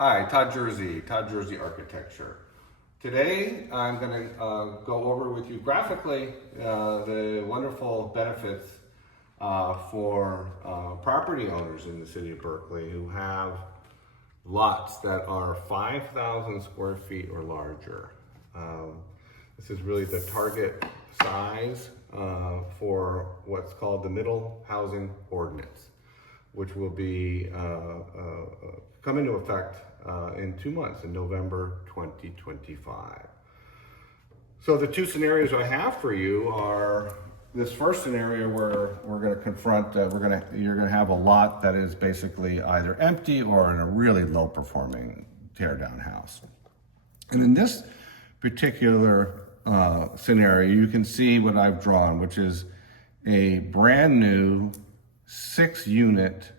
Hi, Todd Jersey Architecture. Today I'm going to go over with you graphically the wonderful benefits for property owners in the city of Berkeley who have lots that are 5,000 square feet or larger. This is really the target size for what's called the Middle Housing Ordinance, which will be come into effect in 2 months, in November 2025. So the two scenarios I have for you are this first scenario where we're going to confront, you're going to have a lot that is basically either empty or in a really low performing tear down house. And in this particular scenario, you can see what I've drawn, which is a brand new 6-unit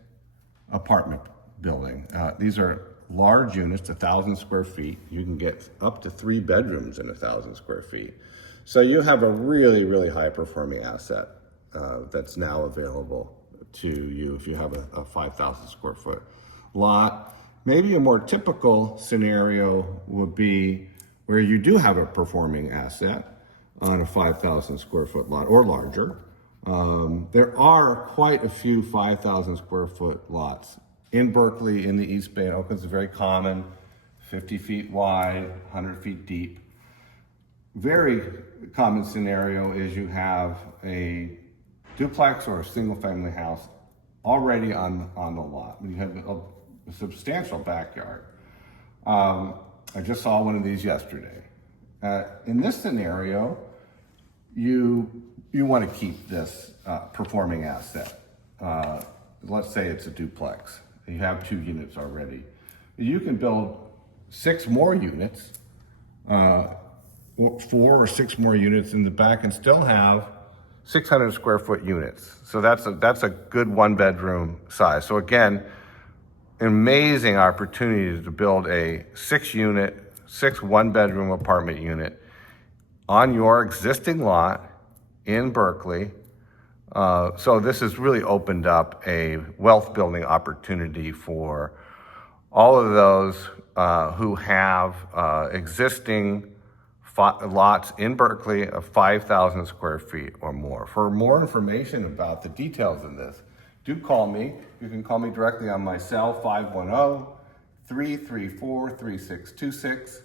apartment building. These are large units, 1,000 square feet. You can get up to 3 bedrooms in 1,000 square feet. So you have a really, really high performing asset that's now available to you if you have a 5,000 square foot lot. Maybe a more typical scenario would be where you do have a performing asset on a 5,000 square foot lot or larger. There are quite a few 5,000 square foot lots in Berkeley, in the East Bay. Oakland's very common, 50 feet wide, 100 feet deep. Very common scenario is you have a duplex or a single family house already on the lot. You have a substantial backyard. I just saw one of these yesterday. In this scenario, you want to keep this performing asset. Let's say it's a duplex. You have 2 units already. You can build 6 more units, 4 or 6 more units in the back, and still have 600 square foot units. So that's a good 1-bedroom size. So again, amazing opportunity to build a 6 1-bedroom apartment unit on your existing lot in Berkeley. So this has really opened up a wealth building opportunity for all of those who have existing lots in Berkeley of 5,000 square feet or more. For more information about the details of this, do call me. You can call me directly on my cell, 510-334-3626.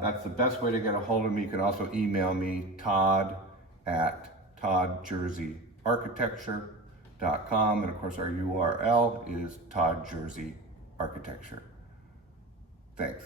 That's the best way to get a hold of me. You can also email me, Todd at ToddJerseyArchitecture.com. And of course, our URL is Todd Jersey Architecture. Thanks.